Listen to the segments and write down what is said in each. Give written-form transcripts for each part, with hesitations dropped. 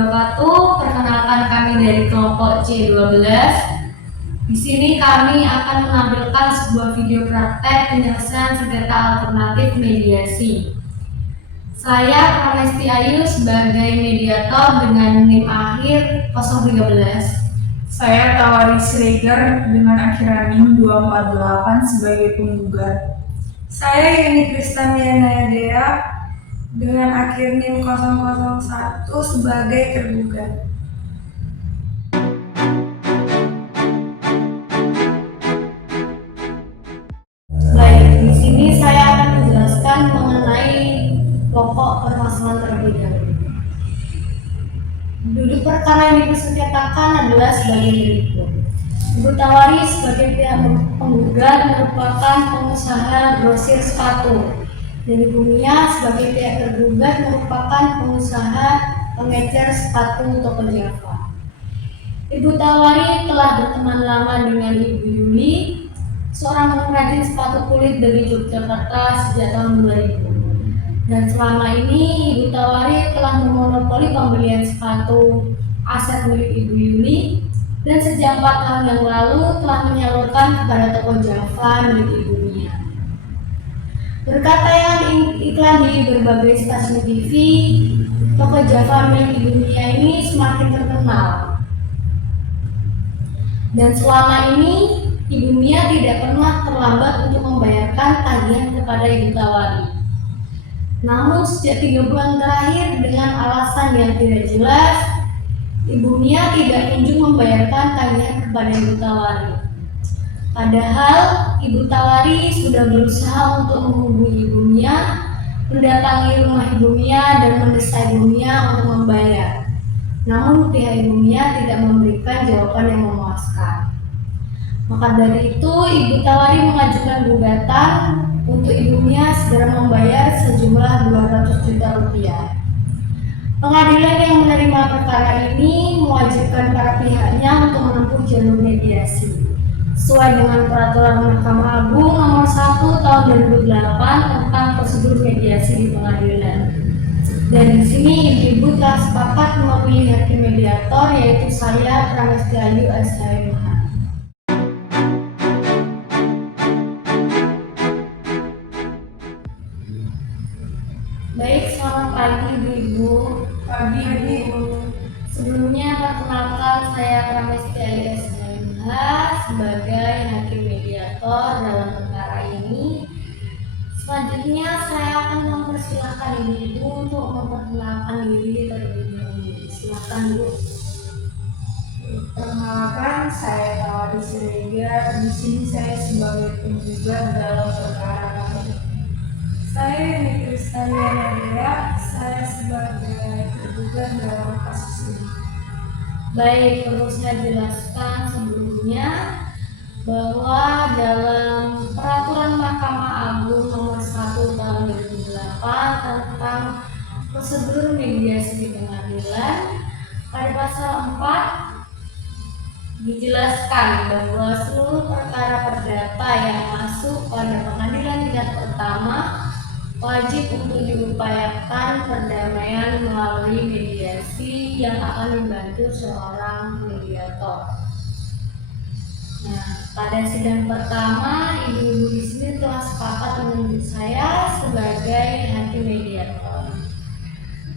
wabarakatuh. Perkenalkan kami dari kelompok C12. Di sini kami akan menampilkan sebuah video praktek penyelesaian sengketa alternatif mediasi. Saya Pramesti Ayu sebagai mediator dengan NIM akhir 013. Saya Tawari Siregar dengan akhiran NIM 248 sebagai penggugat. Saya Yuni Kristamiana Dea dengan akhir NIM 001 sebagai tergugat. Baik, di sini saya akan menjelaskan mengenai pokok permasalahan terlebih dahulu. Duduk perkara yang dipersengketakan adalah sebagai berikut. Ibu Tawari sebagai pihak penggugat merupakan pengusaha grosir sepatu, dan Ibu Mia sebagai pihak tergugat merupakan pengusaha pengecer sepatu toko Java. Ibu Tawari telah berteman lama dengan Ibu Yuli, seorang pengrajin sepatu kulit dari Yogyakarta sejak tahun 2000. Dan selama ini Ibu Tawari telah memonopoli pembelian sepatu aset milik Ibu Yuli, dan sejak 4 tahun yang lalu telah menyalurkan kepada toko Java milik Ibu Mia. Berkat tayangan iklan di berbagai stasiun TV, toko Java milik Ibu Mia ini semakin terkenal. Dan selama ini Ibu Mia tidak pernah terlambat untuk membayarkan tagihan kepada Ibu Tawari. Namun sejak 3 bulan terakhir dengan alasan yang tidak jelas, Ibu Mia tidak kunjung membayarkan tagihan kepada Ibu Tawari. Padahal Ibu Tawari sudah berusaha untuk menghubungi Ibu Mia, mendatangi rumah Ibu Mia dan mendesak Ibu Mia untuk membayar. Namun pihak Ibu Mia tidak memberikan jawaban yang memuaskan. Maka dari itu Ibu Tawari mengajukan gugatan untuk Ibu Mia segera membayar sejumlah 200 juta rupiah. Pengadilan yang menerima perkara ini mewajibkan para pihaknya untuk menempuh jalur mediasi sesuai dengan peraturan Mahkamah Agung nomor 1 tahun 2008 tentang prosedur mediasi di pengadilan. Dan di sini ibu-ibu telah sepakat memilih hakim mediator, yaitu saya Pramesti Ayu SHMH. Baik, selamat pagi ibu-ibu. Pagi Ibu. Sebelumnya perkenalkan saya Pramesti Ayu SHMH sebagai hakim mediator dalam perkara ini. Selanjutnya saya akan mempersilahkan ibu-ibu untuk memperkenalkan diri terlebih dahulu. Silakan Bu. Perkenalkan, saya Tawari Siregar. Di sini saya sebagai penggugat dalam perkara kami. Saya Yuni Kristamiana Dea. Saya sebagai tergugat dalam kasus ini. Baik, perlu saya jelaskan sebelumnya bahwa dalam peraturan Mahkamah Agung nomor 1 tahun 2008 tentang prosedur mediasi di pengadilan, pada pasal 4 dijelaskan bahwa seluruh perkara perdata yang masuk pada pengadilan tingkat pertama wajib untuk diupayakan perdamaian melalui mediasi yang akan dibantu seorang mediator. Nah, pada sidang pertama, ibu-ibu di sini telah sepakat menunjuk saya sebagai hakim mediator.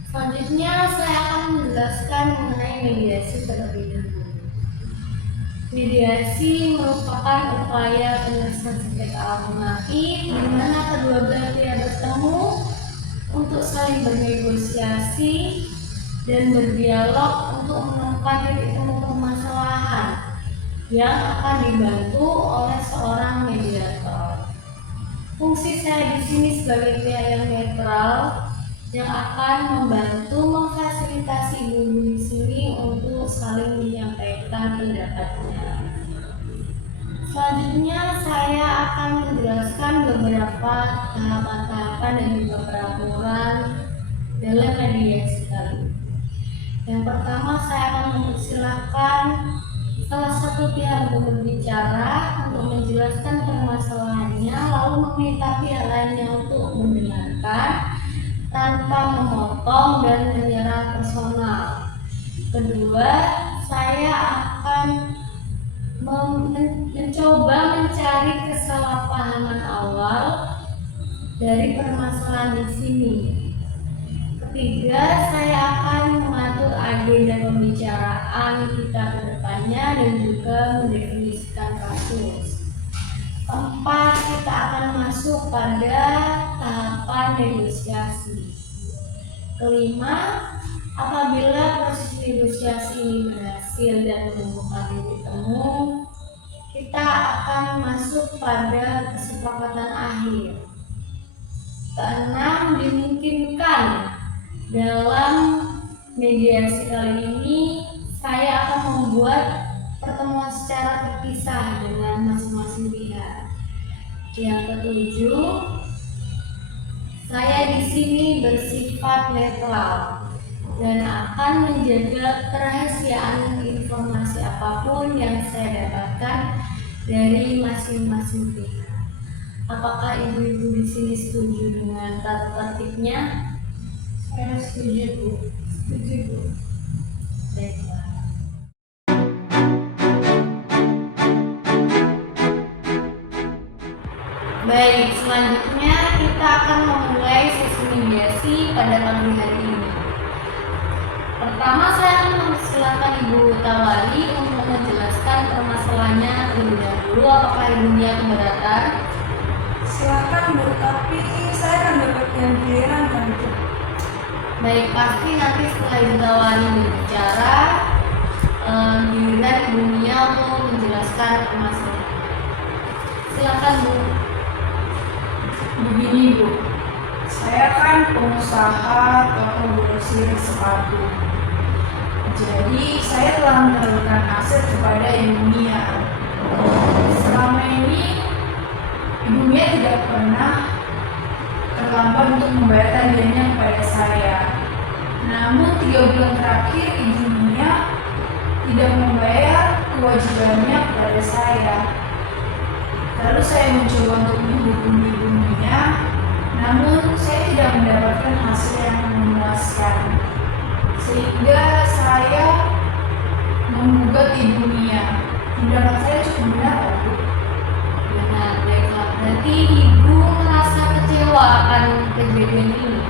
Selanjutnya, saya akan menjelaskan mengenai mediasi terlebih dahulu. Mediasi merupakan upaya penyelesaian sengketa alternatif di mana kedua belah pihak bertemu untuk saling bernegosiasi dan berdialog untuk menemukan titik temu permasalahan yang akan dibantu oleh seorang mediator. Fungsi saya di sini sebagai pihak yang netral yang akan membantu memfasilitasi ibu-ibu di sini untuk saling menyampaikan pendapatnya. Selanjutnya saya akan menjelaskan beberapa tahapan-tahapan dan juga peraturan dalam mediasi kali. Yang pertama, saya akan mempersilahkan salah satu pihak untuk berbicara untuk menjelaskan permasalahannya, lalu meminta pihak lainnya untuk mendengarkan tanpa memotong dan menyerang personal. Kedua, saya akan mencoba mencari kesalahpahaman awal dari permasalahan di sini. Ketiga, saya akan mengatur agenda pembicaraan kita ke depannya dan juga mendefinisikan kasus. Keempat, kita akan masuk pada tahapan negosiasi. Kelima, apabila proses negosiasi ini berhasil dan menemukan titik temu, kita akan masuk pada kesepakatan akhir. Keenam, dimungkinkan dalam mediasi kali ini saya akan membuat pertemuan secara terpisah dengan masing-masing pihak. Yang ketujuh, saya di sini bersifat netral dan akan menjaga kerahasiaan informasi apapun yang saya dapatkan dari masing-masing pihak. Apakah ibu-ibu di sini setuju dengan tata tertibnya? Saya setuju, Bu. Setuju, Bu. Baiklah. Baik, selanjutnya kita akan memulai sesi mediasi pada pagi hari ini. Pertama, saya akan mempersilakan Ibu Tawari untuk menjelaskan permasalahannya terlebih dahulu. Apakah ibunya keberatan? Silakan, Bu, tapi saya akan dapat yang giliran kan, Bu. Baik, pasti nanti setelah Ibu Tawari berbicara, giliran ibunya untuk menjelaskan permasalahan. Silakan, Bu. Begini Bu, saya kan pengusaha toko grosir sepatu. Jadi saya telah menyalurkan aset kepada Ibu Mia. Selama ini Ibu Mia tidak pernah terlambat untuk membayar tagihannya kepada saya. Namun 3 bulan terakhir Ibu Mia tidak membayar kewajibannya kepada saya. Lalu saya mencoba untuk menghubungi Ibu Mia, namun saya tidak mendapatkan hasil yang memuaskan. Sehingga saya menggugat Ibu Mia. Tindakan saya cukup benar, Bu. Benar, baiklah. Berarti Ibu merasa kecewa akan kejadian ini.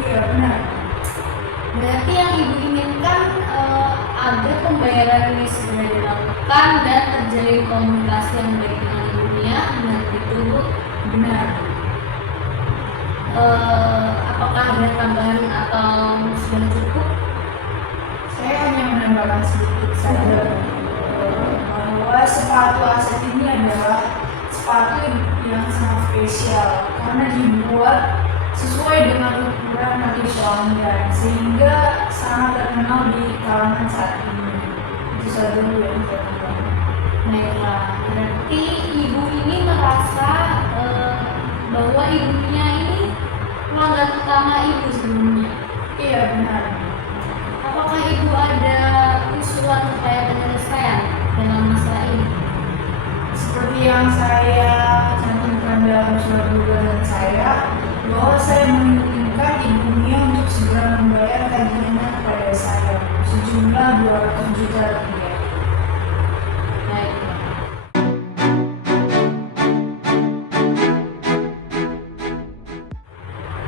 Iya, benar. Berarti yang Ibu inginkan agar pembayaran ini segera dilakukan dan terjalin komunikasi yang baik dengan Ibu Mia. Benar itu, Bu? Benar. Apakah ada tambahan atau sudah cukup? Saya hanya menambahkan sedikit saja bahwa sepatu aset ini adalah sepatu yang sangat spesial karena dibuat sesuai dengan ukuran kaki pelanggan sehingga sangat terkenal di kalangan saat ini. Itu saja dulu yang saya tambahkan. Baiklah, berarti Ibu ini merasa bahwa ibunya ini pelanggan utama Ibu sebelumnya. Iya, benar. Apakah Ibu ada usulan upaya penyelesaian dalam masalah ini? Seperti yang saya cantumkan dalam surat gugatan saya, bahwa saya menginginkan Ibu Mia untuk segera membayar tagihannya kepada saya sejumlah 200 juta rupiah. Baiklah.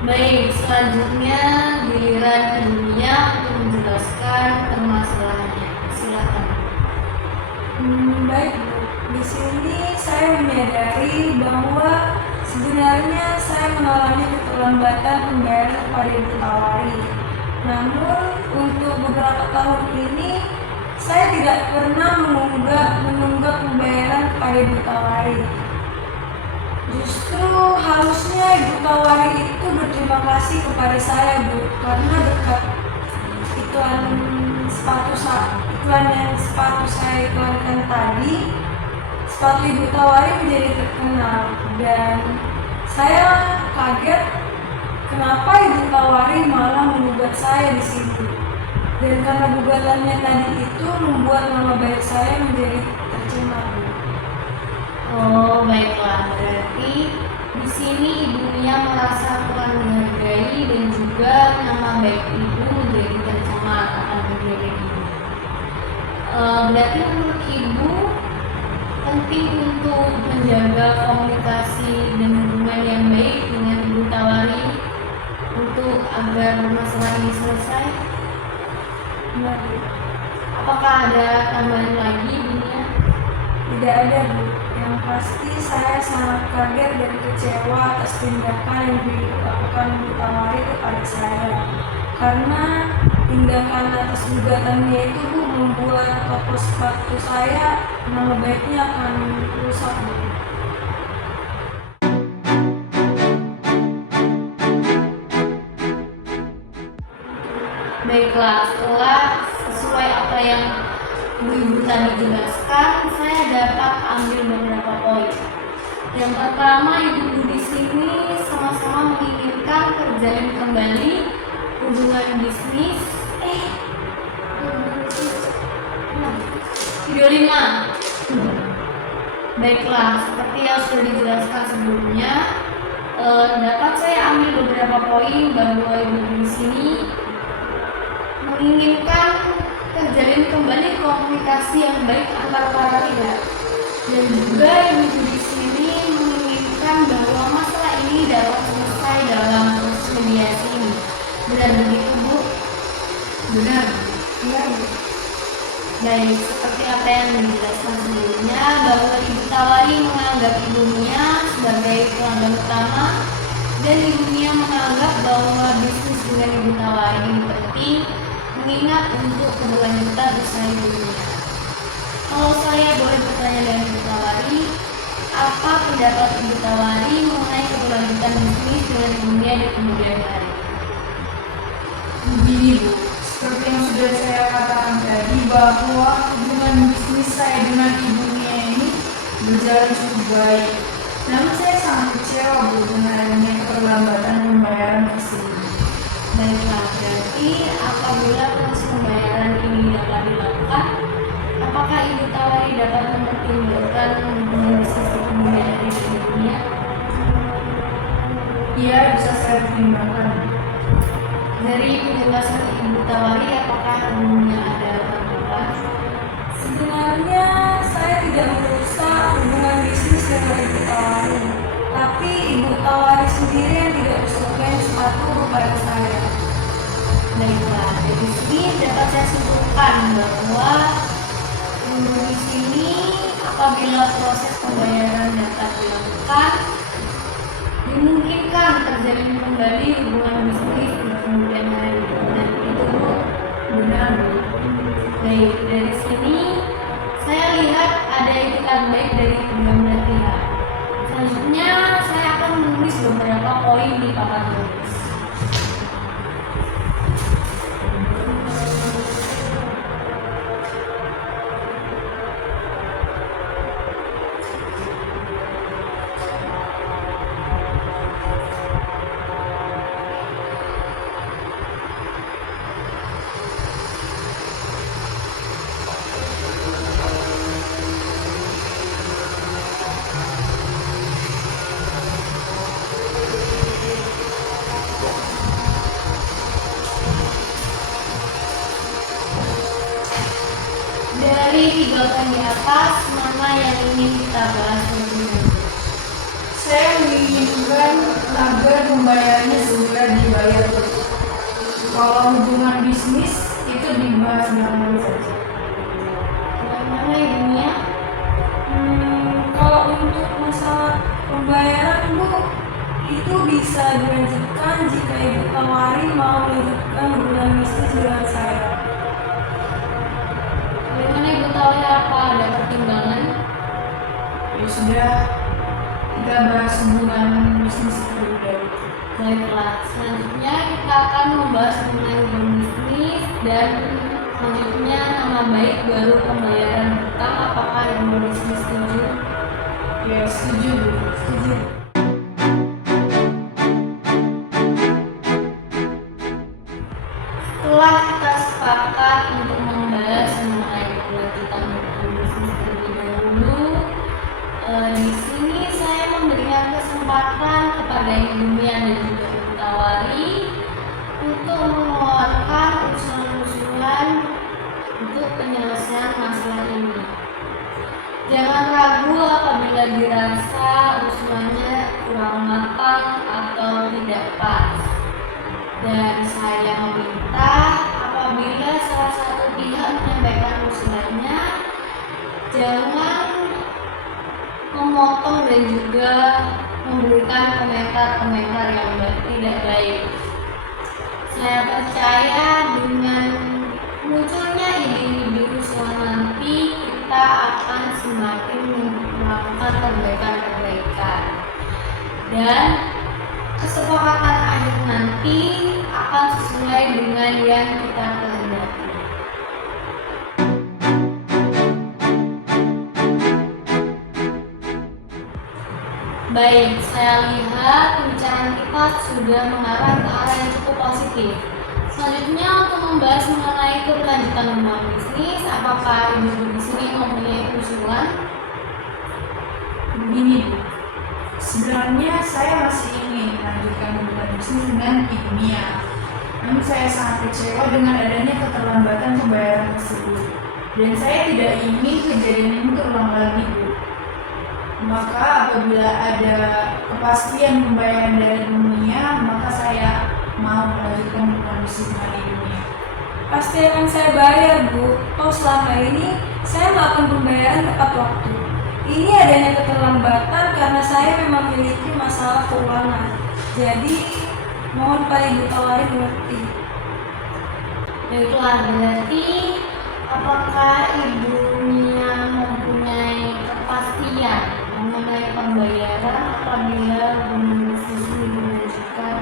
Baik, selanjutnya giliran ibunya untuk menjelaskan permasalahannya. Silakan. Baik, Bu. Di sini saya menyadari bahwa sebenarnya saya mengalami keterlambatan pembayaran kepada Ibu Tawari. Namun untuk beberapa tahun ini saya tidak pernah menunggak pembayaran kepada Ibu Tawari. Justru harusnya Ibu Tawari itu berterima kasih kepada saya, Bu, karena berkat iklan yang sepatu saya iklankan tadi, sepatu Ibu Tawari menjadi terkenal dan saya kaget kenapa Ibu Tawari malah menggugat saya di situ. Dan karena gugatannya tadi itu membuat nama baik saya menjadi tercemar, Bu. Oh, baiklah. Berarti di sini ibunya merasa kurang dihargai dan juga nama baik ibu menjadi tercemar akan kejadian ini. Berarti menurut Ibu penting untuk menjaga komunikasi dan hubungan yang baik dengan Ibu Tawari untuk agar masalah ini selesai. Benar, Bu. Apakah ada tambahan lagi, Bunia? Tidak ada, Bu. Yang pasti saya sangat kaget dan kecewa atas tindakan yang dilakukan Bu Tawari kepada saya. Karena tindakan atas gugatannya itu, Bu, membuat toko sepatu saya nama baiknya akan rusak, Bu. Baiklah, setelah sesuai apa yang Ibu tadi jelaskan, saya dapat ambil beberapa poin. Yang pertama, Ibu di sini sama-sama menginginkan terjalin kembali hubungan bisnis. Video 5. Baiklah, seperti yang sudah dijelaskan sebelumnya, dapat saya ambil beberapa poin bahwa Ibu di sini menginginkan terjalin kembali komunikasi yang baik antar para pihak, dan juga Ibu di sini menginginkan bahwa masalah ini dapat selesai dalam proses mediasi ini. Benar begitu, Bu? Benar. Iya, Bu. Baik, seperti apa yang dijelaskan sebelumnya, bahwa Ibu Tawari menganggap Ibu Mia sebagai pelanggan utama, dan Ibu Mia menganggap bahwa bisnis dengan Ibu Tawari ini penting, mengingat untuk keberlanjutan usaha Ibu Mia. Kalau saya boleh bertanya dengan Ibu Tawari, apa pendapat Ibu Tawari mengenai keberlanjutan bisnis dengan Ibu Mia di kemudian hari? Begini, Bu, seperti yang sudah saya katakan tadi, bahwa hubungan bisnis saya dengan ibunya ini berjalan cukup baik. Namun saya sangat kecewa, Bu, dengan adanya keterlambatan pembayaran tersebut. Baiklah, berarti apabila proses pembayaran ini dapat dilakukan, apakah Ibu Tawari dapat mempertimbangkan hubungan bisnis di kemudian hari berikutnya? Iya, bisa saya pertimbangkan. Dari penjelasan Ibu Tawari, apakah hubungannya ada tanggapan? Sebenarnya saya tidak merusak hubungan bisnis dengan Ibu Tawari, tapi Ibu Tawari sendiri yang tidak bersedia sepatu kepada saya. Baiklah, dari sini dapat saya simpulkan bahwa di sini apabila proses pembayaran dapat dilakukan, dimungkinkan terjalin kembali hubungan bisnis di kemudian hari, dan itu benar, Bu. Baik, dari sini saya lihat ada etikat baik dari kedua belah pihak. Selanjutnya saya akan menulis beberapa poin di papan tulis. Dari tiga poin di atas, mana yang ingin kita bahas terlebih dahulu? Saya menginginkan agar pembayarannya segera dibayar. Kalau hubungan bisnis itu dibahas nanti saja. Bagaimana Ibu Mia? Kalau untuk masalah pembayaran, Bu, itu bisa dilanjutkan jika Ibu Tawari mau melanjutkan hubungan bisnis dengan saya. Bagaimana Ibu Tawari, apa ada pertimbangan? Ya sudah, kita bahas hubungan bisnis terlebih dahulu. Baiklah, selanjutnya kita akan membahas mengenai hubungan bisnis, dan selanjutnya nama baik baru pembayaran hutang. Apakah Ibu bisnis setuju? Ya setuju, Bu. Setuju. Setelah kita sepakat untuk membahas mengenai kelanjutan hubungan bisnis terlebih dahulu, di sini saya memberikan kesempatan kepada Ibu Mia dan juga Ibu Tawari untuk mengeluarkan usulan-usulan untuk penyelesaian masalah Jangan ragu apabila dirasa usulannya kurang matang atau tidak pas. Dan saya meminta apabila salah satu pihak menyampaikan usulannya, jangan memotong dan juga memberikan komentar-komentar yang tidak baik. Saya percaya dengan munculnya ide-ide usulan nanti, kita akan semakin melakukan perbaikan-perbaikan, dan kesepakatan akhir nanti akan sesuai dengan yang kita kehendaki. Baik, saya lihat pembicaraan kita sudah mengarah ke arah yang cukup positif. Selanjutnya, untuk membahas mengenai keberlanjutan hubungan bisnis, apakah ibu di sini mempunyai usulan? Begini Bu, sebenarnya saya masih ingin melanjutkan hubungan bisnis dengan Ibu Mia. Namun saya sangat kecewa dengan adanya keterlambatan pembayaran tersebut. Dan saya tidak ingin kejadian ini terulang lagi Bu. Maka apabila ada kepastian pembayaran dari Ibu Mia, maka saya mau melanjutkan hubungan bisnis dengan Ibu Mia. Pasti akan saya bayar, Bu. Oh, selama ini saya melakukan pembayaran tepat waktu. Ini adanya keterlambatan karena saya memang memiliki masalah keuangan. Jadi, mohon Pak Ibu Tawari mengerti. Baiklah, berarti apakah Ibu Mia mempunyai kepastian mengenai pembayaran apabila hubungan bisnis ini dilanjutkan?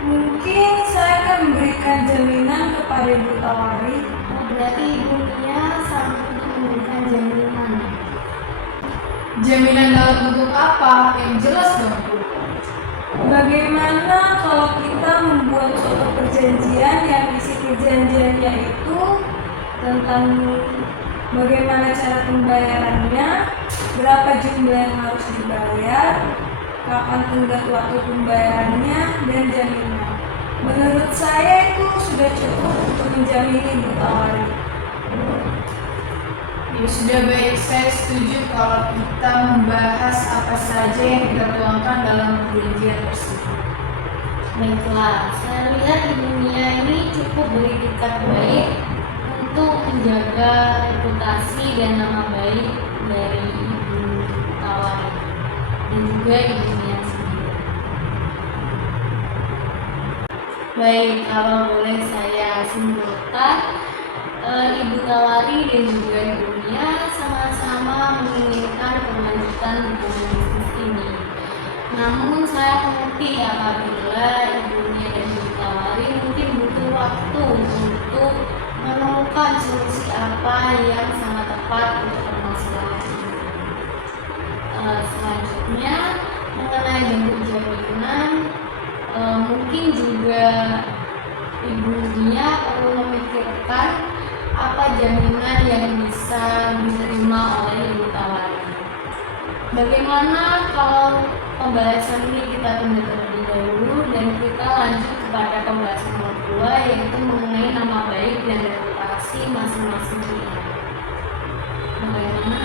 Mungkin saya akan memberikan jaminan kepada Ibu Tawari. Oh, berarti Ibu Mia sanggup untuk memberikan jaminan. Jaminan dalam bentuk apa? Yang jelas dong Bu. Bagaimana kalau kita membuat suatu perjanjian yang isi perjanjiannya itu tentang bagaimana cara pembayarannya, berapa jumlah yang harus dibayar, kapan tenggat waktu pembayarannya, dan jaminan. Menurut saya itu sudah cukup untuk menjamin Ibu Tawari. Ya sudah baik, saya setuju kalau kita membahas apa saja yang kita tuangkan dalam perjanjian tersebut. Baiklah, saya lihat Ibu Mia ini cukup beritikat baik untuk menjaga reputasi dan nama baik dari Ibu Tawari dan juga Ibu Mia sendiri. Baik, kalau boleh saya simpulkan, Ibu Tawari dan juga Ibu Mia sama-sama menginginkan kelanjutan hubungan bisnis ini. Namun saya mengerti apabila Ibu Mia dan Ibu Tawari mungkin butuh waktu untuk menemukan solusi apa yang sangat tepat untuk permasalahan ini. Selanjutnya mengenai bentuk jaminan, mungkin juga Ibu Mia perlu memikirkan apa jaminan yang bisa diterima oleh Ibu Tawari. Bagaimana kalau pembahasan ini kita tunda terlebih dahulu dan kita lanjut kepada pembahasan nomor 2, yaitu mengenai nama baik dan reputasi masing-masing pihak. Bagaimana?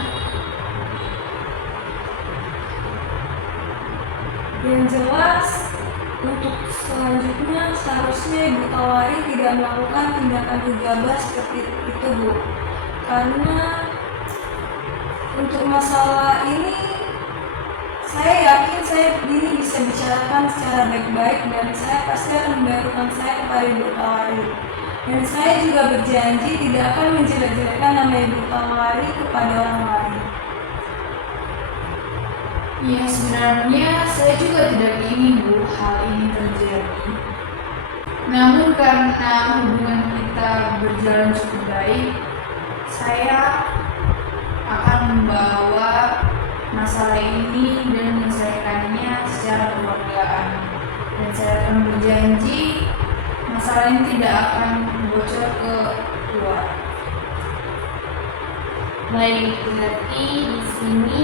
Yang jelas, untuk selanjutnya seharusnya Ibu Tawari tidak melakukan tindakan gegabah seperti itu, Bu. Karena untuk masalah ini saya yakin ini bisa bicarakan secara baik-baik dan saya pasti akan membayarkan saya kepada Ibu Tawari. Dan saya juga berjanji tidak akan menjelek-jelekan nama Ibu Tawari kepada orang lain. Ya sebenarnya saya juga tidak ingin Bu hal ini terjadi. Namun karena hubungan kita berjalan cukup baik, saya akan membawa masalah ini dan menyelesaikannya secara kekeluargaan. Dan saya akan berjanji masalah ini tidak akan bocor ke luar. Baik, berarti di sini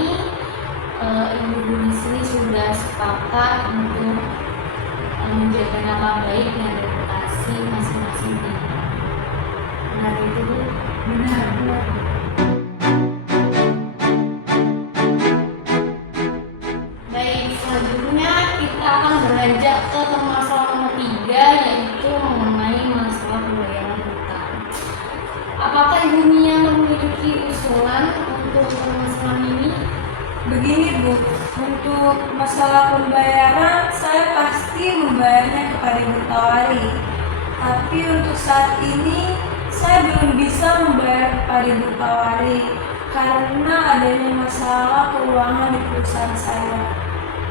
ibu-ibu di sini sudah sepakat untuk menjaga nama baik dan reputasi masing-masing pihak. Benar itu, Bu? Benar Bu. Ibu Mia memiliki usulan untuk permasalahan ini? Begini Bu, untuk masalah pembayaran saya pasti membayarnya kepada Ibu Tawari. Tapi untuk saat ini saya belum bisa membayar kepada Ibu Tawari karena adanya masalah keuangan di perusahaan saya.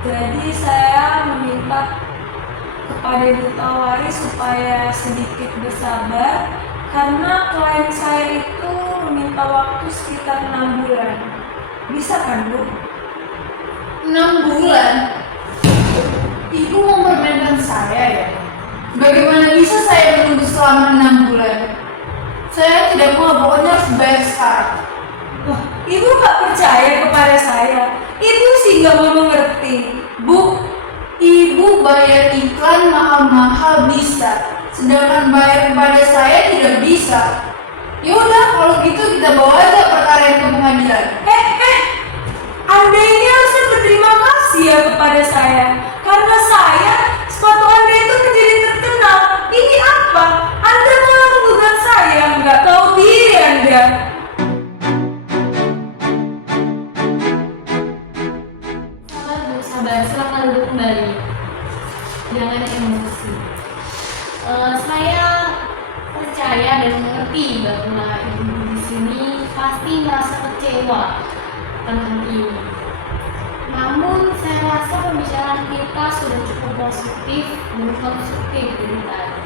Jadi saya meminta kepada Ibu Tawari supaya sedikit bersabar karena klien saya itu meminta waktu sekitar 6 bulan. Bisa kan Bu? 6 bulan? Ibu mempermainkan saya ya? Bagaimana bisa saya menunggu selama 6 bulan? Saya tidak mau, pokoknya harus bayar sekarang. Wah, Ibu gak percaya kepada saya. Ibu sih gak mau mengerti. Bu, Ibu bayar iklan mahal-mahal bisa, sedangkan bayar kepada saya tidak bisa. Yaudah, kalau gitu kita bawa aja perkara yang ke pengadilan. Anda ini harusnya berterima kasih ya kepada saya. Karena saya, sepatu Anda itu menjadi terkenal. Ini apa? Anda malah menggugat saya. Nggak tahu diri Anda. Sabar Bu, sabar. Silakan duduk kembali. Jangan emosi. Saya percaya dan mengerti bahwa Ibu di sini pasti merasa kecewa tentang ini. Namun saya rasa pembicaraan kita sudah cukup positif dan konstruktif dari tadi.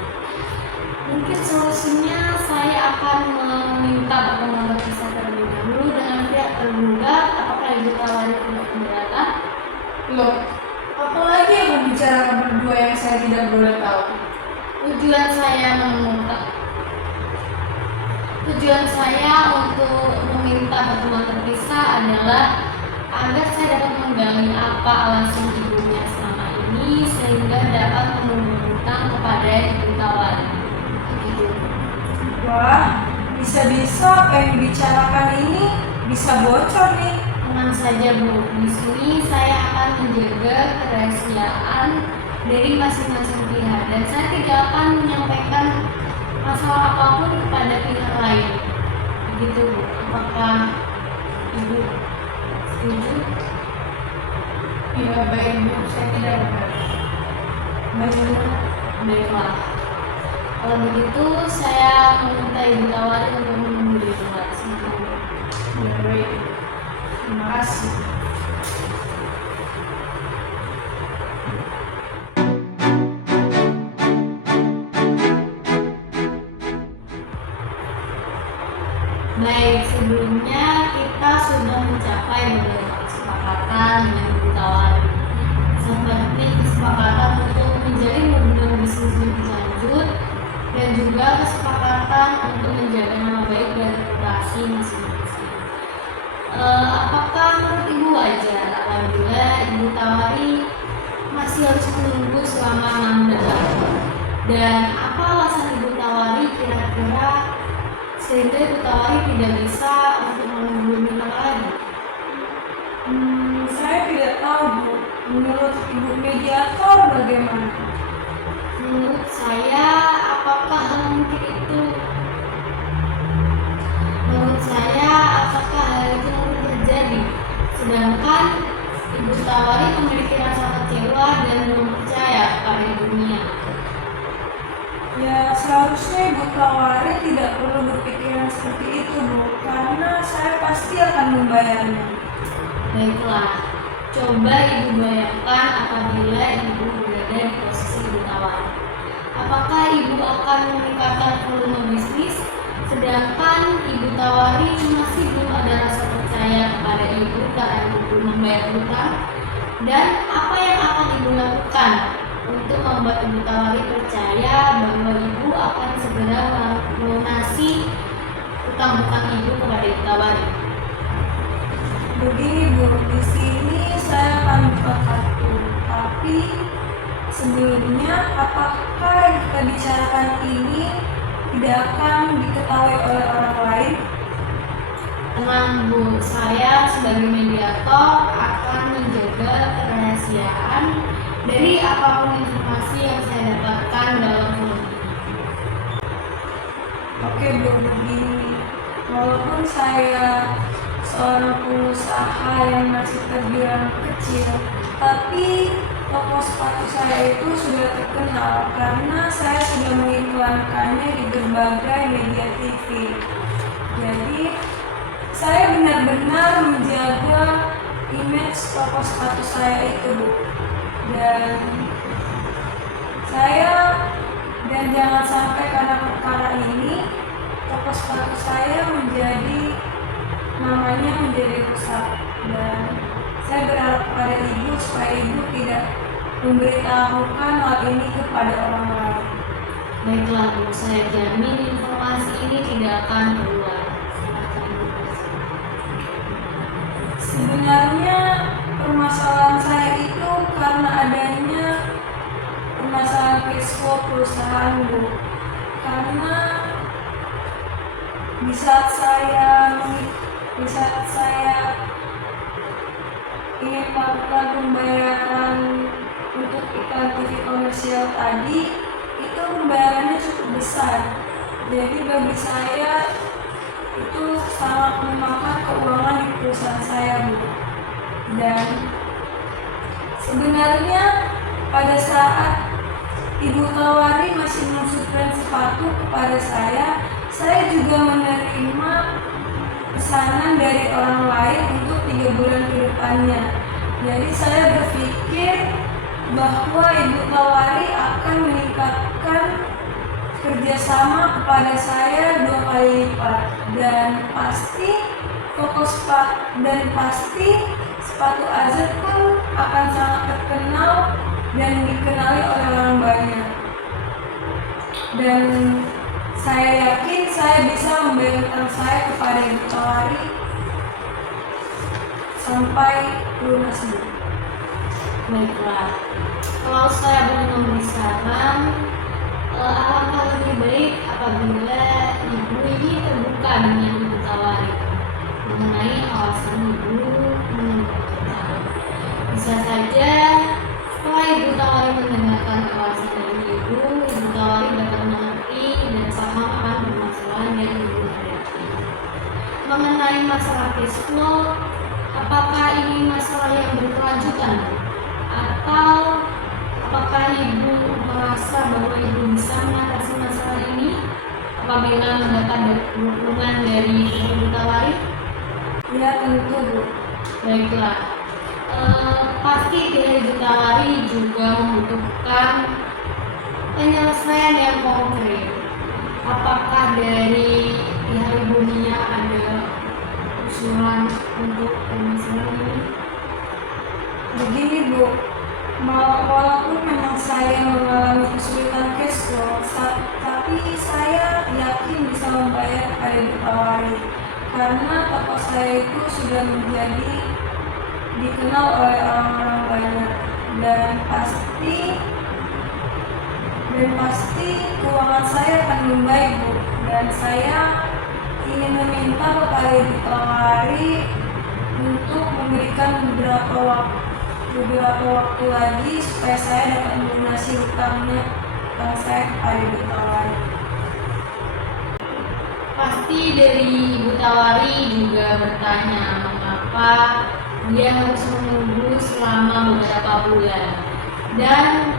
Mungkin solusinya saya akan meminta pertemuan berpisah terlebih dahulu dengan pihak tergugat. Apakah Ibu Tawari tidak keberatan? Loh, apalagi yang membicarakan berdua yang saya tidak boleh tahu? Tujuan saya untuk meminta pertemuan terpisah adalah agar saya dapat menggali apa alasan ibunya selama ini sehingga dapat menghubungkan kepada Ibu Tawari. Begitu. Wah, bisa-bisa apa yang dibicarakan ini bisa bocor nih. Tenang saja Bu, di sini saya akan menjaga kerahasiaan dari masing-masing pihak dan saya tidak akan menyampaikan masalah apapun kepada pihak lain. Begitu Bu, apakah Ibu setuju? Ya baik Bu, saya tidak benar. Baiklah. Kalau begitu saya meminta Ibu Tawari untuk menunggu di luar. Silakan. Ya baik. Terima kasih. Baik, sebelumnya kita sudah mencapai beberapa kesepakatan dengan Ibu Tawari. Seperti kesepakatan untuk menjalin hubungan bisnis lebih lanjut dan juga kesepakatan untuk menjaga nama baik dan reputasi masing-masing. Apakah menurut Ibu wajar apabila Ibu Tawari masih harus menunggu selama 6 bulan? Dan apa alasan Ibu Tawari kira-kira sehingga Ibu Tawari tidak bisa untuk menghubungi lagi? Saya tidak tahu Bu. Menurut Ibu mediator bagaimana? Menurut saya, apakah hal mungkin itu? Menurut saya, apakah hal itu mungkin terjadi? Sedangkan Ibu Tawari memiliki rasa kecewa dan belum percaya pada Ibu Mia. Ya seharusnya Ibu Tawari tidak perlu berpikiran seperti itu Bu. Karena saya pasti akan membayarnya. Baiklah, coba Ibu bayangkan apabila Ibu berada di posisi Ibu Tawari. Apakah Ibu akan meningkatkan volume bisnis, sedangkan Ibu Tawari masih belum ada rasa percaya kepada Ibu karena Ibu belum membayar hutang? Dan apa yang akan Ibu lakukan untuk membuat Ibu Tawari percaya bahwa Ibu akan segera melunasi hutang-hutang Ibu kepada Ibu Tawari? Begini Bu, di sini saya akan buka kartu. Tapi sebelumnya, apakah yang kita bicarakan ini tidak akan diketahui oleh orang lain? Tenang Bu, saya sebagai mediator akan menjaga kerahasiaan dari apapun informasi yang saya dapatkan dalam forum ini. Oke Bu, begini. walaupun saya seorang pengusaha yang masih terbilang kecil, tapi toko sepatu saya itu sudah terkenal karena saya sudah mengiklankannya di berbagai media TV. Jadi saya benar-benar menjaga image toko sepatu saya itu, Bu. Dan jangan sampai karena perkara ini toko sepatu saya namanya menjadi rusak. Dan saya berharap pada Ibu supaya Ibu tidak memberitahukan hal ini kepada orang lain. Baiklah Bu, saya jamin informasi ini tidak akan keluar. Sebenarnya permasalahan saya itu karena adanya permasalahan cash flow perusahaan, Bu. Karena di saat saya ingin melakukan pembayaran untuk iklan TV komersial tadi, itu pembayarannya cukup besar. Jadi bagi saya itu sangat memakan keuangan di perusahaan saya, Bu. Dan sebenarnya pada saat Ibu Tawari masih mensupply sepatu kepada saya juga menerima pesanan dari orang lain untuk 3 bulan ke depannya. Jadi saya berpikir bahwa Ibu Tawari akan meningkatkan kerjasama kepada saya 2 kali lipat, dan pasti sepatu AZ pun akan sangat terkenal dan dikenali oleh orang banyak. Dan saya yakin saya bisa membayar utang saya kepada Ibu Tawari sampai lunas, Bu. Baiklah, kalau saya boleh memberi saran, alangkah lebih baik apabila Ibu ini terbuka dengan Ibu Tawari mengenai alasan Ibu menunda. Bisa saja setelah Ibu Tawari mendengarkan alasan dari Ibu Tawari dapat mengerti dan paham akan permasalahan yang Ibu hadapi. Mengenai masalah cash flow, apakah ini masalah yang berkelanjutan, atau apakah Ibu merasa bahwa Ibu bisa mengatasi masalah ini apabila mendapat dukungan dari Ibu Tawari? Ya, tentu, Bu. Baiklah, pasti pihak Ibu Tawari juga membutuhkan penyelesaian yang konkret. Apakah dari pihak Ibu Nia ada usulan untuk permasalahan ini? Begini, Bu, walaupun memang saya mengalami kesulitan cash flow, tapi saya yakin bisa membayar kepada Ibu Tawari karena toko saya itu sudah menjadi dikenal oleh orang-orang banyak, dan pasti keuangan saya akan membaik, Bu. Dan saya ingin meminta kepada Ibu Tawari untuk memberikan beberapa waktu lagi supaya saya dapat melunasi utang saya kepada Ibu Tawari. Pasti dari Ibu Tawari juga bertanya mengapa dia harus menunggu selama beberapa bulan, dan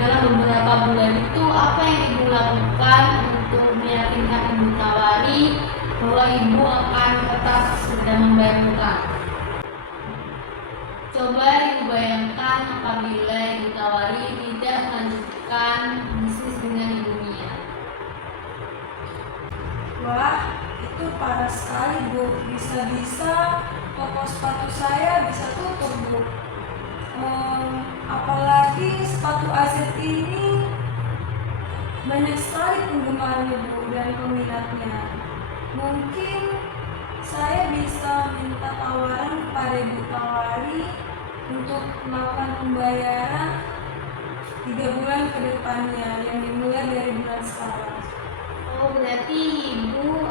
dalam beberapa bulan itu apa yang Ibu lakukan untuk meyakinkan Ibu Tawari bahwa Ibu akan tetap sedang membayar utang. Coba Ibu bayangkan apabila Ibu Tawari tidak melanjutkan bisnis dengan Ibu Nia. Wah, itu parah sekali, Bu. Bisa-bisa toko sepatu saya bisa tutup, Bu. Apalagi sepatu AZ ini banyak sekali penggemarnya, Bu, dan peminatnya. Mungkin saya bisa minta tawaran kepada Ibu Tawari untuk melakukan pembayaran 3 bulan ke depannya yang dimulai dari bulan sekarang. Oh, berarti Ibu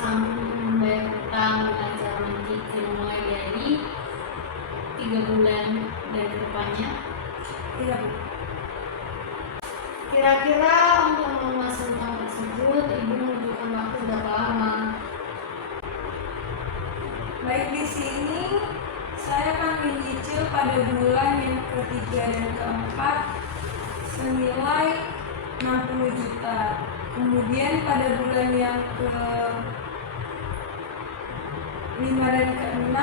sanggup membayar utang dengan cara mencicil mulai dari 3 bulan dan ke depannya? Iya, Bu. Kira-kira untuk melunasi utang tersebut Ibu membutuhkan waktu berapa lama? pada bulan yang ketiga dan keempat senilai 60 juta. Kemudian pada bulan yang ke-5 dan ke-6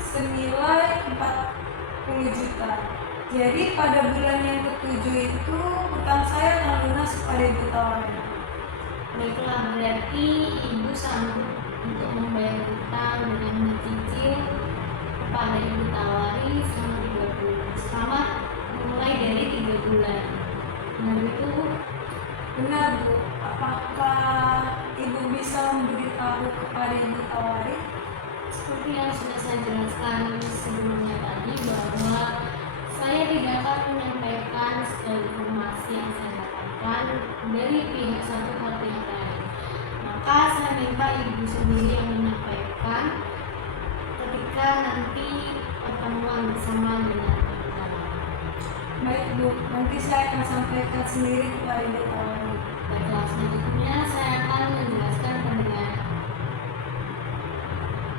senilai 40 juta. Jadi pada bulan yang ke-7 itu hutang saya akan lunas kepada Ibu Tawari. Baiklah, berarti ibu sanggup untuk membayar hutang dengan mencicil kepada Ibu Tawari selama 3 bulan. Selama mulai dari 3 bulan. Nah itu Benar Bu, apakah Ibu bisa memberitahu kepada Ibu Tawari? seperti yang sudah saya jelaskan sebelumnya tadi, bahwa saya tidak akan menyampaikan segala informasi yang saya dapatkan dari pihak satu ke pihak lain. Maka saya minta ibu sendiri yang menyampaikan ketika nanti pertemuan bersama dengan Ibu Tawari. Baik Bu, nanti saya akan sampaikan sendiri kepada Ibu Tawari. Baiklah, selanjutnya saya akan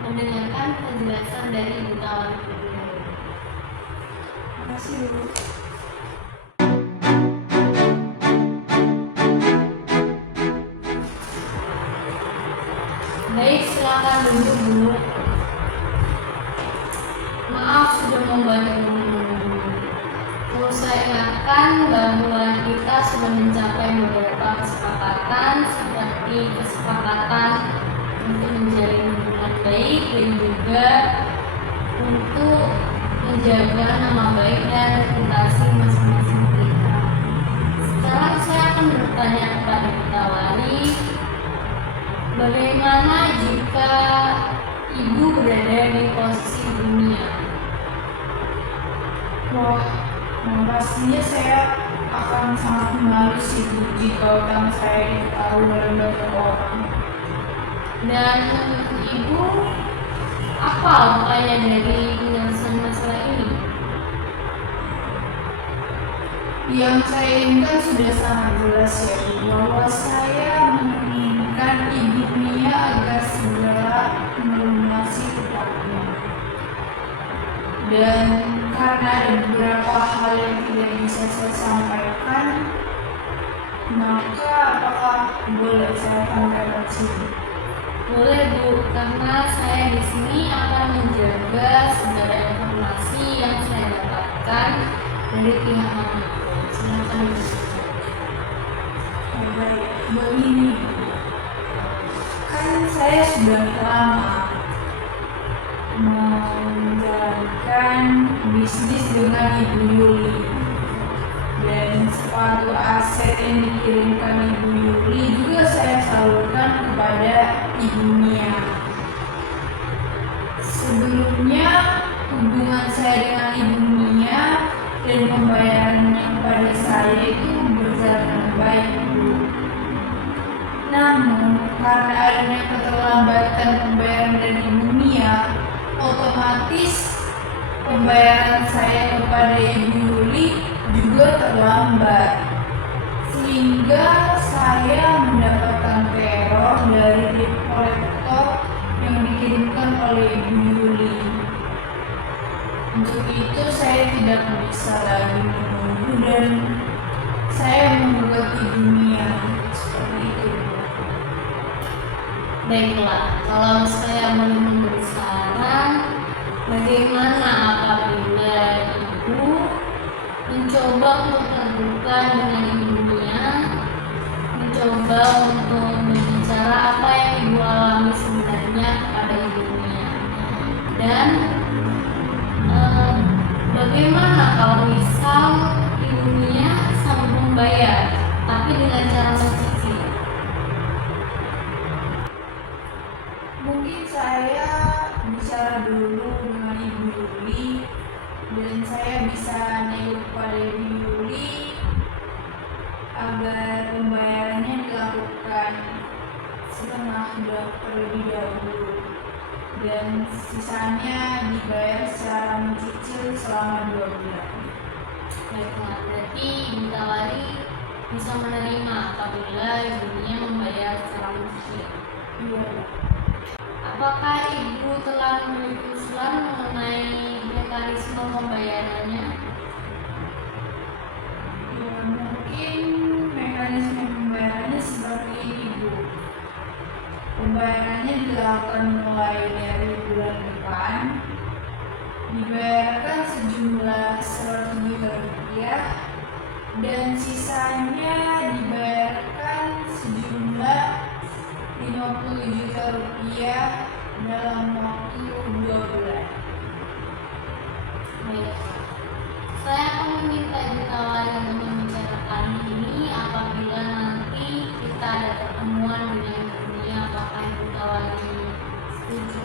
mendengarkan penjelasan dari Ibu Tawari terlebih dahulu. Terima kasih Bu. Baik, silakan duduk dulu. Maaf sudah membantu. Perlu saya ingatkan bahwa kita sudah mencapai beberapa kesepakatan, seperti kesepakatan untuk menjalin hubungan baik dan juga untuk menjaga nama baik dan reputasi masing-masing kita. Sekarang saya akan bertanya kepada Ibu Tawari, bagaimana jika ibu berada di posisi dunia? Wah, pastinya saya akan sangat malu sih Bu, jika utang saya diketahui oleh banyak orang. Dan menurut ibu, apa upaya dari penyelesaian masalah ini? Yang saya inginkan sudah sangat jelas ya Bu, bahwa saya menginginkan Ibu Mia agar segera melunasi hutangnya. Dan karena ada beberapa hal yang tidak bisa saya sampaikan, maka apakah boleh saya sampaikan sini? Boleh Bu, karena saya di sini akan menjaga segala informasi yang saya dapatkan dari pihak manapun. Silakan Bu. Baik, begini, kan saya sudah lama menjalankan bisnis dengan Ibu Yuli, dan sepatu aset yang dikirimkan Ibu Yuli juga saya salurkan kepada Ibu Mia. Sebelumnya hubungan saya dengan Ibu Mia dan pembayarannya kepada saya itu berjalan dengan baik Bu. Namun karena adanya keterlambatan pembayaran dari Ibu Mia, otomatis pembayaran saya kepada Ibu Yuli juga terlambat, sehingga saya mendapatkan teror dari debt collector yang dikirimkan oleh Ibu Yuli. Untuk itu saya tidak bisa lagi menunggu dan saya membuat Ibu Mia seperti itu. Baiklah, kalau saya boleh memberi saran, bagaimana apabila ibu mencoba untuk terbuka dengan ibunya, mencoba untuk berbicara apa yang ibu alami sebenarnya kepada ibunya, dan bagaimana kalau misal ibunya sanggup membayar, tapi dengan cara mencicil? Mungkin saya bicara dulu dengan Ibu Yuli dan saya bisa nego kepada Ibu Yuli agar pembayarannya dilakukan setengah terlebih dahulu dan sisanya dibayar secara mencicil selama 2 bulan. Baiklah, berarti Ibu Tawari bisa menerima apabila ibunya membayar secara mencicil. Iya. Apakah ibu telah memiliki usulan mengenai mekanisme pembayarannya? Ya, mungkin mekanisme pembayarannya seperti ini, Bu. Pembayarannya dilakukan mulai dari bulan depan, dibayarkan sejumlah 100 juta rupiah, dan sisanya dibayarkan sejumlah 50 juta rupiah dalam waktu 2 bulan. Baik. Saya akan meminta Ibu Tawari untuk membicarakan ini apabila nanti kita ada pertemuan dengan Ibu Mia. Apakah Ibu Tawari setuju?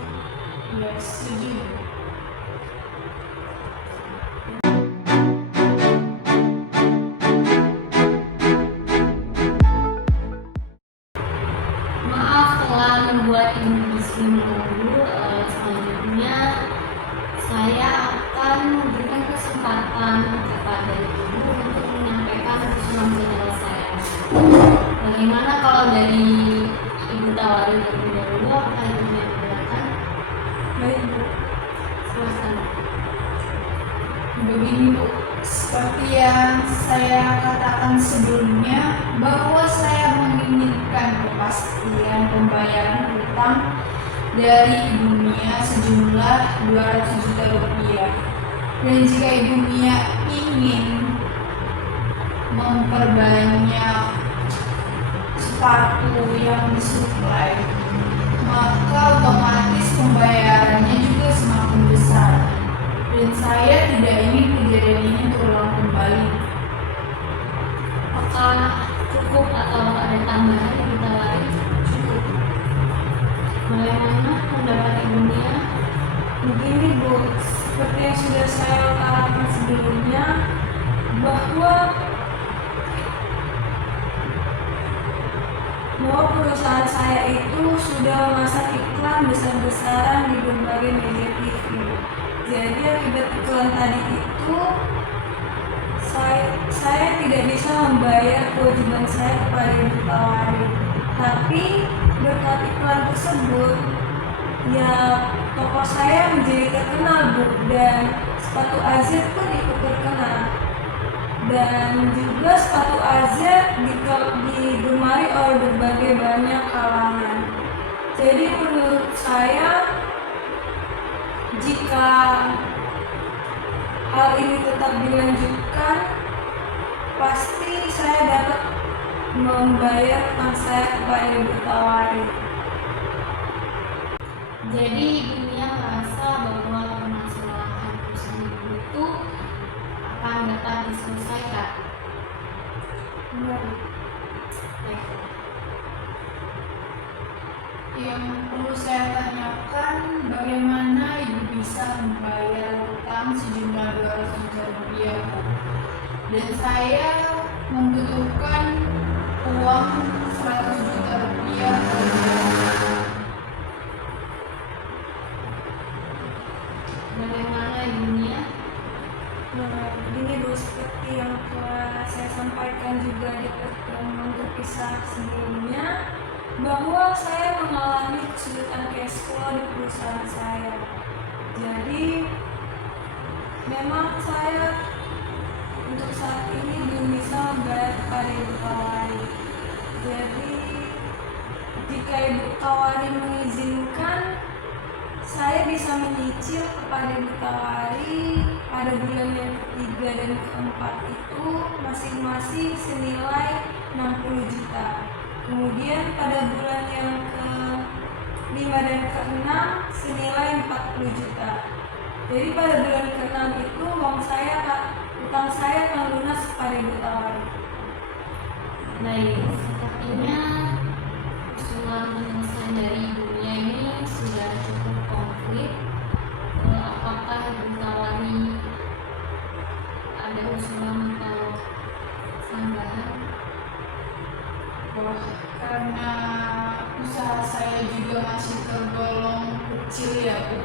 Ya, setuju. Maaf telah membuat Ibu Bisri menunggu. Selanjutnya saya akan memberikan kesempatan kepada Ibu untuk menyampaikan usulan penyelesaian. Bagaimana kalau dari Ibu Tawari terlebih dahulu? Apakah Ibu memperkenalkan? Baik, Bu. Silakan. Begini, Bu, seperti yang saya katakan sebelumnya, bahwa saya menginginkan kepastian pembayaran utang dari Ibu Mia sejumlah 200 juta rupiah. Dan jika Ibu Mia ingin memperbanyak sepatu yang disuplai, maka otomatis pembayarannya juga semakin besar. Dan saya tidak ingin kejadian ini terulang kembali. Apakah cukup atau ada tambahan Ibu Tawari? Cukup. Bagaimana pendapat Ibu Mia? Begini, Bu, seperti yang sudah saya utarakan sebelumnya, bahwa perusahaan saya itu sudah memasang iklan besar-besaran di berbagai media TV. Jadi akibat iklan tadi itu saya tidak bisa membayar kewajiban saya kepada Ibu Tawari. Tapi berkat iklan tersebut, ya toko saya menjadi terkenal, Bu, dan sepatu AZ pun ikut terkenal. Dan juga sepatu AZ digemari oleh berbagai banyak kalangan. Jadi menurut saya, jika hal ini tetap dilanjutkan, pasti saya dapat membayar utang saya kepada Ibu Tawari. Jadi Ibu Mia merasa bahwa permasalahan perusahaan Ibu itu akan dapat diselesaikan. Benar. Baik. Yang perlu saya tanyakan, bagaimana Ibu bisa membayar utang sejumlah 200 juta rupiah, Bu? Dan saya membutuhkan uang 100 juta rupiah. Bagaimana Ibu Mia? Nah, ini Bu, seperti yang telah saya sampaikan juga di pertemuan terpisah sebelumnya, bahwa saya mengalami kesulitan cash flow di perusahaan saya. Jadi memang saya untuk saat ini belum bisa membayar kepada Ibu Tawari. Jadi jika Ibu Tawari mengizinkan, saya bisa menyicil kepada Ibu Tawari pada bulan yang ketiga dan keempat itu masing-masing senilai 60 juta. Kemudian pada bulan yang ke-5 dan ke-6 senilai 40 juta. Jadi pada bulan ke-6 itu utang saya akan lunas kepada Ibu Tawari. Baik, sepertinya usulan penyelesaian dari Ibu Mia ini sudah cukup konkret. Apakah Ibu Tawari ada usulan atau tambahan? Karena usaha saya juga masih tergolong kecil ya, Bu.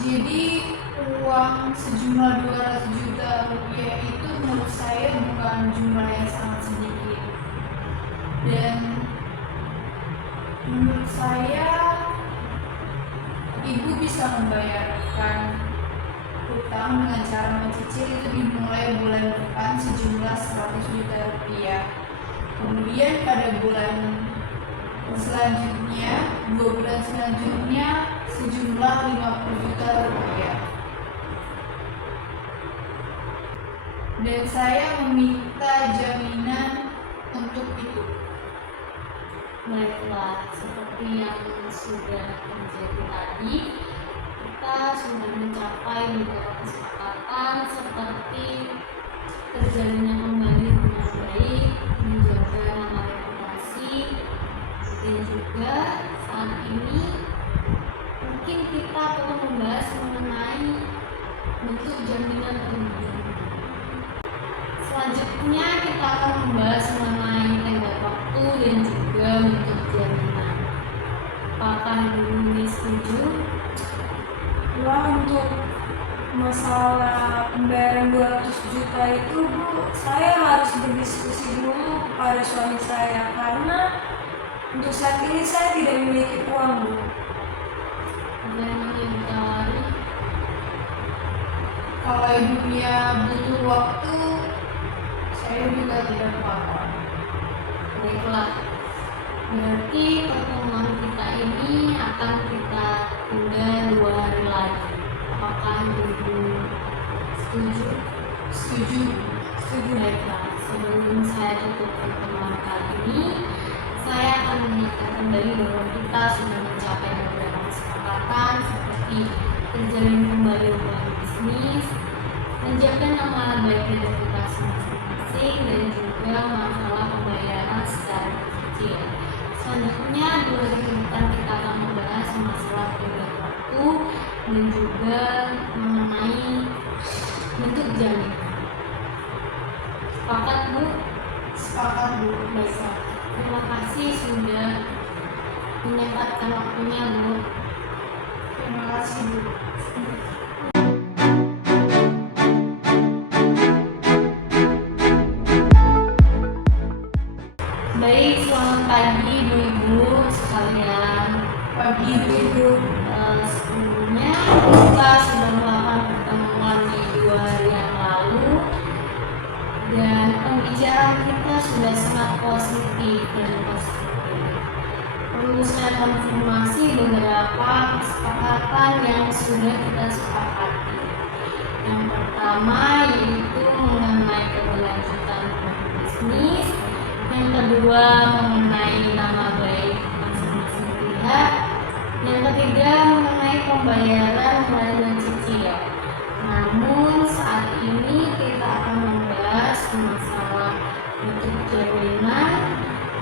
Jadi uang sejumlah 200 juta rupiah itu menurut saya bukan jumlah yang sangat sedikit. Dan menurut saya Ibu bisa membayarkan berutang dengan cara mencicil itu dimulai bulan depan sejumlah 100 juta rupiah. Kemudian pada bulan selanjutnya, 2 bulan selanjutnya sejumlah 50 juta rupiah. Dan saya meminta jaminan untuk itu. Baiklah, seperti yang sudah terjadi tadi, kita sudah mencapai beberapa kesepakatan seperti terjalinnya kembali dengan baik, menjaga nama reputasi, dan juga saat ini mungkin kita perlu membahas mengenai bentuk jaminan kerugian. Selanjutnya kita akan membahas mengenai tenggat waktu dan juga bentuk jaminan. Apakah Ibu setuju? Wah, untuk masalah pembayaran 200 juta itu Bu, saya harus berdiskusi dulu kepada suami saya karena untuk saat ini saya tidak memiliki uang Bu. Bagaimana Ibu tawari? Kalau ibunya butuh waktu, saya juga tidak apa-apa. Baiklah, berarti pertemuan kita ini akan kita tunda 2 hari lagi. Apakah Ibu setuju? Setuju. Setuju. Baiklah, sebelum saya tutup pertemuan kali ini, saya akan mengingatkan kembali bahwa kita sudah mencapai beberapa kesepakatan seperti terjalin kembali hubungan bisnis, menjaga nama baik dan reputasi masing-masing, dan juga masalah pembayaran secara cicil. Selanjutnya, 2 hari ke depan kita akan membahas masalah tenggat waktu dan juga mengenai bentuk jaminan. Sepakat Bu? Sepakat Bu. Baiklah. Terima kasih sudah menyempatkan waktunya Bu. Terima kasih Bu. Baik, selamat pagi Ibu-Ibu sekalian. Pagi Bu. Sebelumnya kita sudah melakukan pertemuan di 2 hari yang lalu dan pembicaraan kita sudah sangat positif dan konstruktif. Perlu saya konfirmasi beberapa kesepakatan yang sudah kita sepakati. Yang pertama yaitu mengenai keberlanjutan bisnis, yang kedua mengenai nama baik masing-masing pihak, yang ketiga mengenai pembayaran mulai dan cicil. Namun saat ini kita akan membahas masalah bentuk jaminan,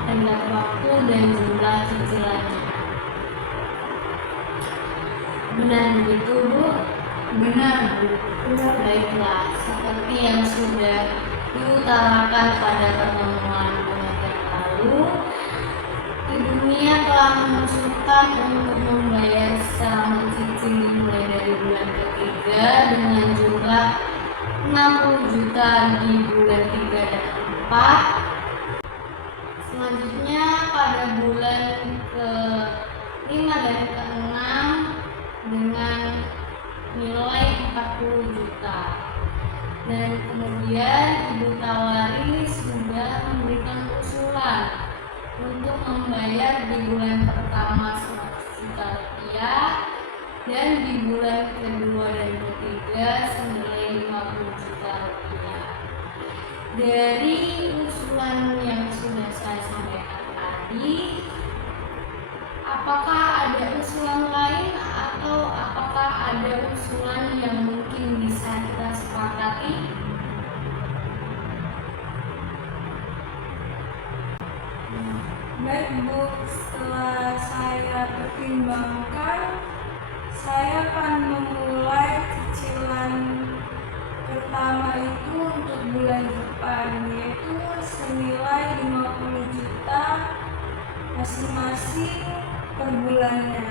tenggat waktu dan jumlah cicilannya. Benar begitu Bu? Benar Bu. Baiklah, seperti yang sudah diutarakan pada pertemuan yang lalu, Ibu Mia telah mengusulkan untuk membayar secara mencicil dimulai dari bulan ketiga dengan jumlah 60 juta di bulan 3 dan 4. Selanjutnya pada bulan ke-5 dan ke-6 dengan nilai 40 juta. Dan kemudian Ibu Tawari sudah memberikan usulan untuk membayar di bulan pertama 100 juta rupiah dan di bulan kedua dan ketiga senilai 50 juta rupiah. Dari usulan yang sudah saya sampaikan tadi, apakah ada usulan lain atau apakah ada usulan yang mungkin bisa kita sepakati? Baik Bu, setelah saya pertimbangkan, saya akan memulai cicilan pertama itu untuk bulan depan, yaitu senilai 50 juta masing-masing per bulannya.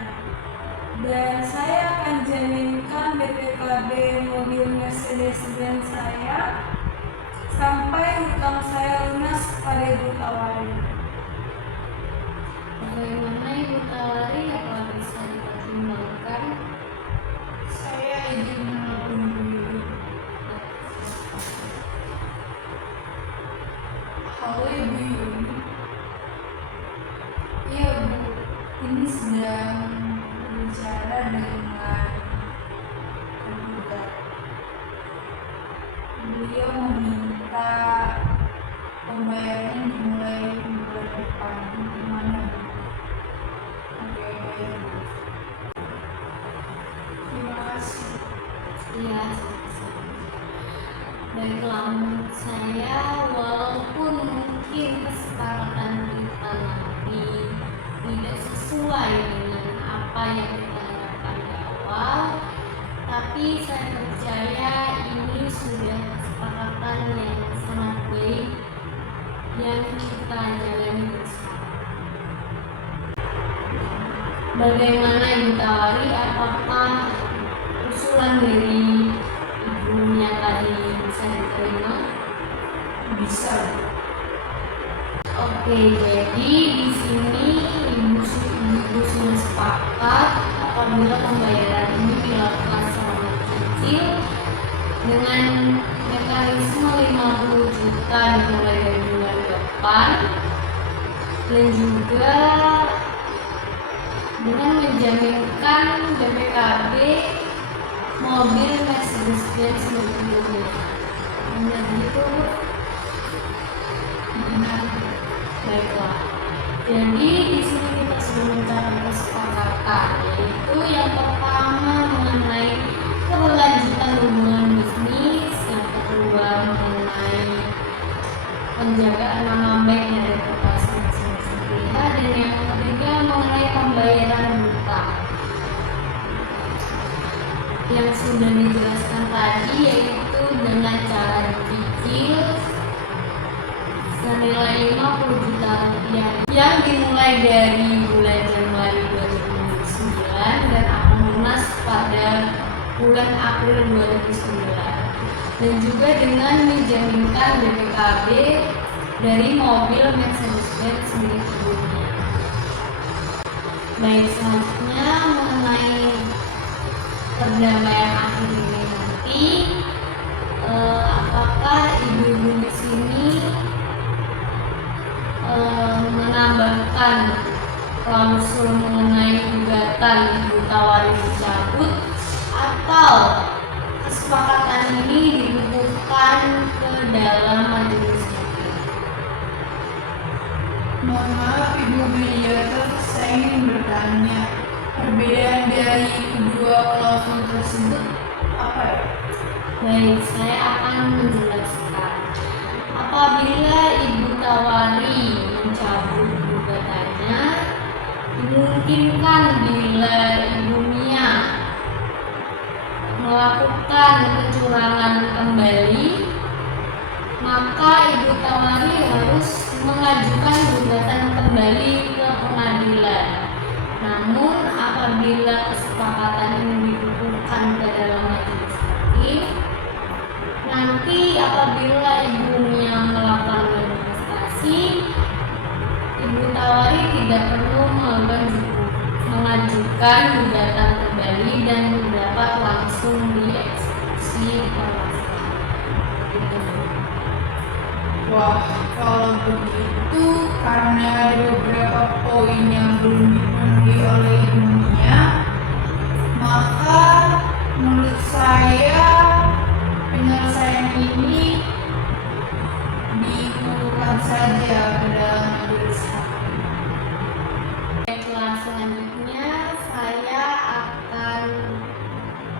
Dan saya akan jaminkan BPKB mobil Mercedes-Benz saya sampai hutang saya lunas kepada Ibu Tawari. Bagaimana Ibu Tawari, apa bisa dipertimbangkan? Saya izin menelpon dulu. Ya, baiklah, menurut saya walaupun mungkin kesepakatan kita nanti tidak sesuai dengan apa yang kita harapkan di awal, tapi saya percaya ini sudah kesepakatan yang sangat baik yang kita jalani bersama. Bagaimana Ibu Tawari, apakah usulan dari ibunya tadi bisa diterima? Bisa. Oke, jadi di sini ibu sudah sepakat apabila pembayaran ini dilakukan secara cicil dengan mekanisme 50 juta dimulai dari bulan depan, dan juga dengan menjaminkan BPKB mobil Mercedes-Benz mobilnya. Benar gitu, Bu? Benar. Baiklah. Jadi di sini kita sudah mencapai kesepakatan, yaitu yang pertama mengenai keberlanjutan hubungan bisnis, yang kedua mengenai penjagaan nama baik dan reputasi masing-masing pihak, dan yang ketiga mengenai pembayaran hutang. Yang sudah dijelaskan tadi yaitu dengan cara cicil senilai 50 juta rupiah yang dimulai dari bulan Januari 2009 dan akan lunas pada bulan April 2009, dan juga dengan menjaminkan BPKB dari mobil Mercedes-Benz milik ibunya. Baik, selanjutnya mengenai perdamaian akhir ini nanti, apakah ibu-ibu di sini menambahkan klausul mengenai gugatan Ibu Tawari dicabut, atau kesepakatan ini dibukukan ke dalam majelis hakim? Mohon maaf Ibu Mediator, saya ingin bertanya, perbedaan dari kedua klausul tersebut apa ya? Baik, saya akan menjelaskan. Apabila Ibu Tawari mencabut gugatannya, dimungkinkan bila Ibu Mia melakukan kecurangan kembali, maka Ibu Tawari harus mengajukan gugatan kembali ke pengadilan. Namun apabila kesepakatan ini dibukukan ke dalam majelis hakim, nanti apabila ibunya melakukan manifestasi, Ibu Tawari tidak perlu mengajukan gugatan kembali dan dapat langsung dieksekusi oleh gitu. Wah, kalau begitu karena ada beberapa poin yang belum dipenuhi oleh ibunya, maka menurut saya penyelesaian ini dibutuhkan saja ke dalam majelis hakim. Baiklah, selanjutnya saya akan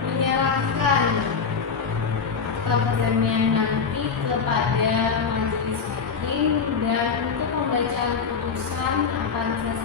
menyerahkan perdamaian nanti kepada majelis hakim, dan untuk pembacaan putusan akan saya